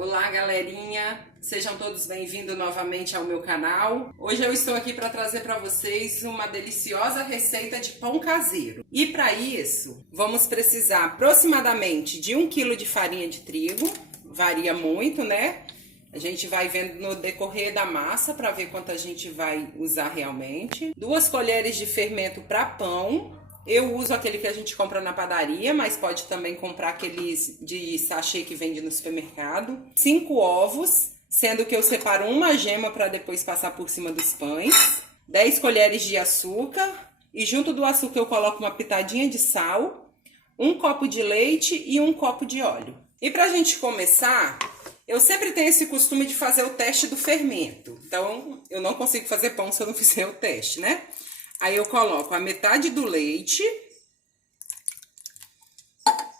Olá, galerinha! Sejam todos bem-vindos novamente ao meu canal. Hoje eu estou aqui para trazer para vocês uma deliciosa receita de pão caseiro. E para isso, vamos precisar aproximadamente de 1 kg de farinha de trigo. Varia muito, né? A gente vai vendo no decorrer da massa para ver quanto a gente vai usar realmente. 2 colheres de fermento para pão. Eu uso aquele que a gente compra na padaria, mas pode também comprar aqueles de sachê que vende no supermercado. 5 ovos, sendo que eu separo uma gema para depois passar por cima dos pães. 10 colheres de açúcar e junto do açúcar eu coloco uma pitadinha de sal, 1 copo de leite e 1 copo de óleo. E pra gente começar, eu sempre tenho esse costume de fazer o teste do fermento. Então, eu não consigo fazer pão se eu não fizer o teste, né? Aí eu coloco a metade do leite,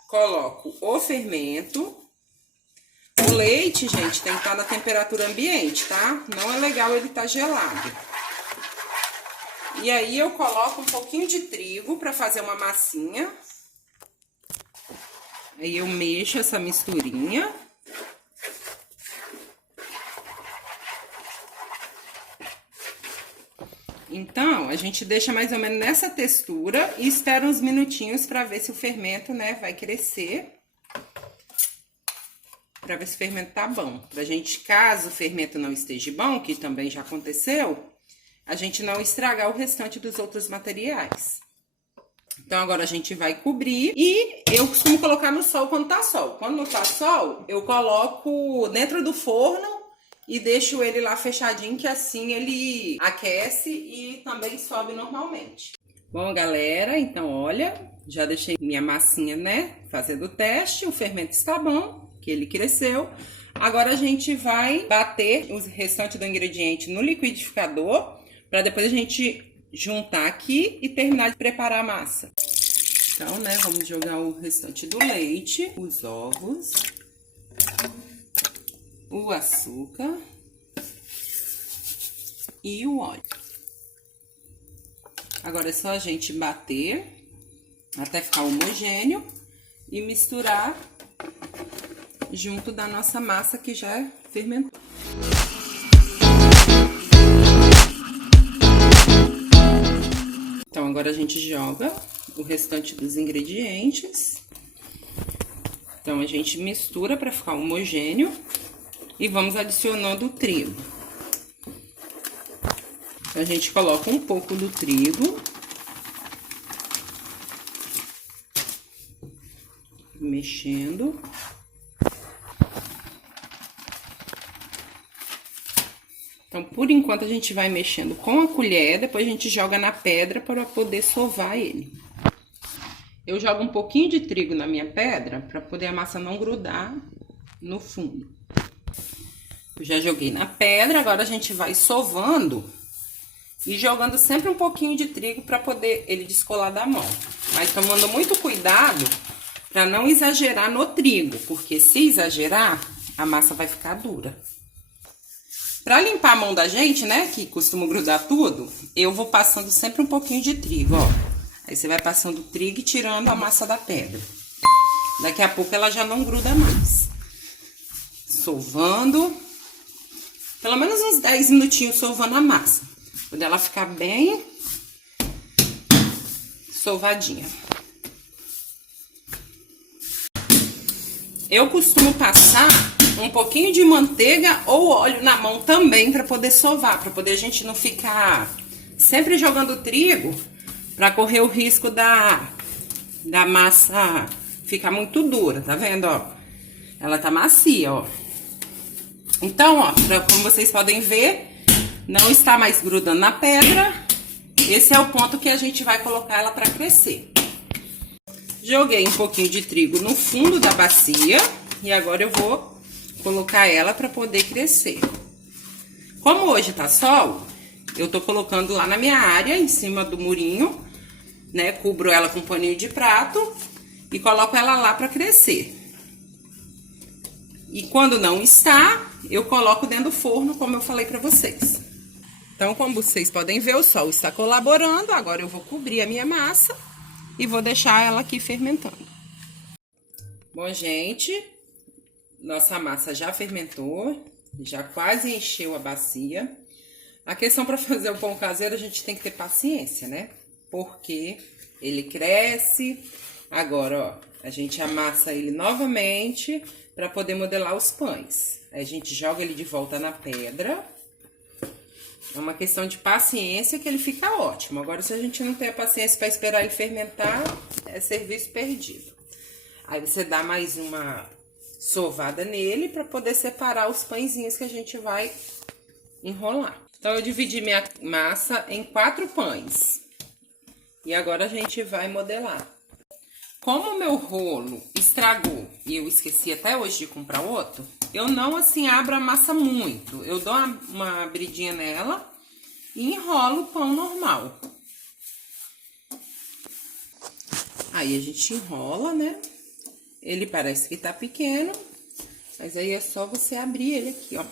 coloco o fermento. O leite, gente, tem que estar na temperatura ambiente, tá? Não é legal ele estar gelado. E aí eu coloco um pouquinho de trigo para fazer uma massinha. Aí eu mexo essa misturinha. Então, a gente deixa mais ou menos nessa textura e espera uns minutinhos para ver se o fermento, né, vai crescer. Para ver se o fermento tá bom. Pra gente, caso o fermento não esteja bom, que também já aconteceu, a gente não estragar o restante dos outros materiais. Então, agora a gente vai cobrir e eu costumo colocar no sol quando tá sol. Quando não tá sol, eu coloco dentro do forno e deixo ele lá fechadinho, que assim ele aquece e também sobe normalmente. Bom, galera, então olha, já deixei minha massinha, né, fazendo o teste, o fermento está bom, que ele cresceu. Agora a gente vai bater o restante do ingrediente no liquidificador, para depois a gente juntar aqui e terminar de preparar a massa. Então, né, vamos jogar o restante do leite, os ovos, o açúcar e o óleo. Agora é só a gente bater até ficar homogêneo e misturar junto da nossa massa que já fermentou. Então, agora a gente joga o restante dos ingredientes. Então, a gente mistura para ficar homogêneo. E vamos adicionando o trigo. A gente coloca um pouco do trigo. Mexendo. Então, por enquanto, a gente vai mexendo com a colher, depois a gente joga na pedra para poder sovar ele. Eu jogo um pouquinho de trigo na minha pedra para poder a massa não grudar no fundo. Eu já joguei na pedra, agora a gente vai sovando e jogando sempre um pouquinho de trigo para poder ele descolar da mão. Mas tomando muito cuidado para não exagerar no trigo, porque se exagerar, a massa vai ficar dura. Para limpar a mão da gente, né, que costuma grudar tudo, eu vou passando sempre um pouquinho de trigo, ó. Aí você vai passando o trigo e tirando a massa da pedra. Daqui a pouco ela já não gruda mais. Sovando. Pelo menos uns 10 minutinhos sovando a massa. Quando ela ficar bem sovadinha. Eu costumo passar um pouquinho de manteiga ou óleo na mão também para poder sovar, para poder a gente não ficar sempre jogando trigo, para correr o risco da massa ficar muito dura, tá vendo, ó? Ela tá macia, ó. Então, ó, como vocês podem ver, não está mais grudando na pedra. Esse é o ponto que a gente vai colocar ela para crescer. Joguei um pouquinho de trigo no fundo da bacia e agora eu vou colocar ela para poder crescer. Como hoje tá sol, eu tô colocando lá na minha área, em cima do murinho, né? Cubro ela com um paninho de prato e coloco ela lá para crescer. E quando não está, eu coloco dentro do forno, como eu falei pra vocês. Então, como vocês podem ver, o sol está colaborando. Agora eu vou cobrir a minha massa e vou deixar ela aqui fermentando. Bom, gente, Nossa massa já fermentou, já quase encheu a bacia. A questão para fazer o pão caseiro, a gente tem que ter paciência, né? Porque ele cresce. Agora, ó, a gente amassa ele novamente para poder modelar os pães. Aí a gente joga ele de volta na pedra. É uma questão de paciência que ele fica ótimo. Agora, se a gente não tem a paciência para esperar ele fermentar, é serviço perdido. Aí você dá mais uma sovada nele para poder separar os pãezinhos que a gente vai enrolar. Então, eu dividi minha massa em 4 pães. E agora a gente vai modelar. Como o meu rolo estragou e eu esqueci até hoje de comprar outro, eu não assim abro a massa muito. Eu dou uma abridinha nela e enrolo o pão normal. Aí a gente enrola, né? Ele parece que tá pequeno, mas aí é só você abrir ele aqui, ó.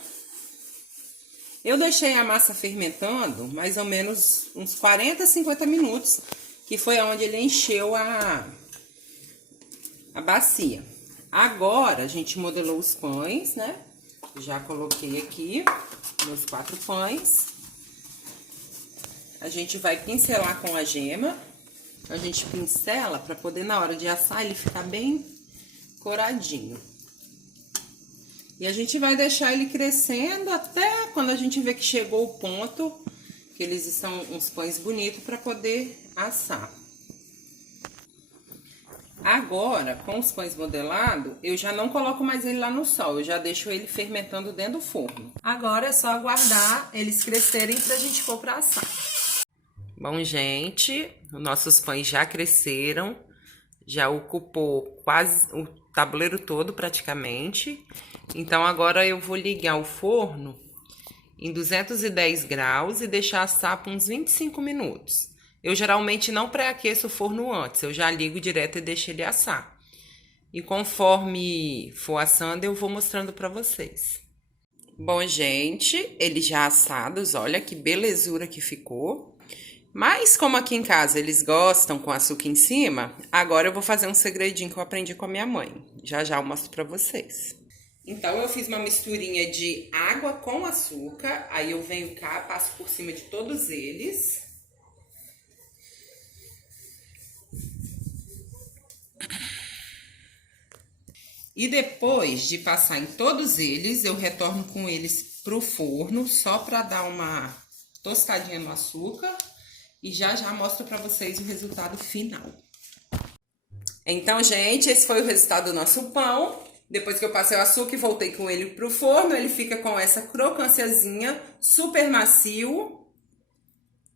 Eu deixei a massa fermentando mais ou menos uns 40, 50 minutos, que foi onde ele encheu a bacia. Agora, a gente modelou os pães, né? Já coloquei aqui meus 4 pães. A gente vai pincelar com a gema. A gente pincela para poder, na hora de assar, ele ficar bem coradinho. E a gente vai deixar ele crescendo até quando a gente vê que chegou o ponto, que eles são uns pães bonitos para poder assar. Agora, com os pães modelados, eu já não coloco mais ele lá no sol, eu já deixo ele fermentando dentro do forno. Agora é só aguardar eles crescerem pra gente pôr pra assar. Bom, gente, os nossos pães já cresceram, já ocupou quase o tabuleiro todo praticamente. Então, agora eu vou ligar o forno em 210 graus e deixar assar por uns 25 minutos. Eu geralmente não pré-aqueço o forno antes, eu já ligo direto e deixo ele assar. E conforme for assando, eu vou mostrando pra vocês. Bom, gente, eles já assados, olha que belezura que ficou. Mas como aqui em casa eles gostam com açúcar em cima, agora eu vou fazer um segredinho que eu aprendi com a minha mãe. Já já eu mostro pra vocês. Então, eu fiz uma misturinha de água com açúcar, aí eu venho cá, passo por cima de todos eles. E depois de passar em todos eles, eu retorno com eles pro forno, só para dar uma tostadinha no açúcar. E já já mostro para vocês o resultado final. Então, gente, esse foi o resultado do nosso pão. Depois que eu passei o açúcar e voltei com ele pro forno, ele fica com essa crocânciazinha, super macio.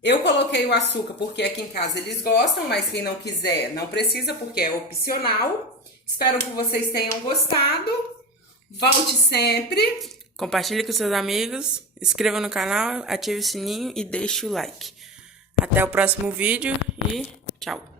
Eu coloquei o açúcar porque aqui em casa eles gostam, mas quem não quiser não precisa porque é opcional. Espero que vocês tenham gostado. Volte sempre. Compartilhe com seus amigos, inscreva no canal, ative o sininho e deixe o like. Até o próximo vídeo e tchau!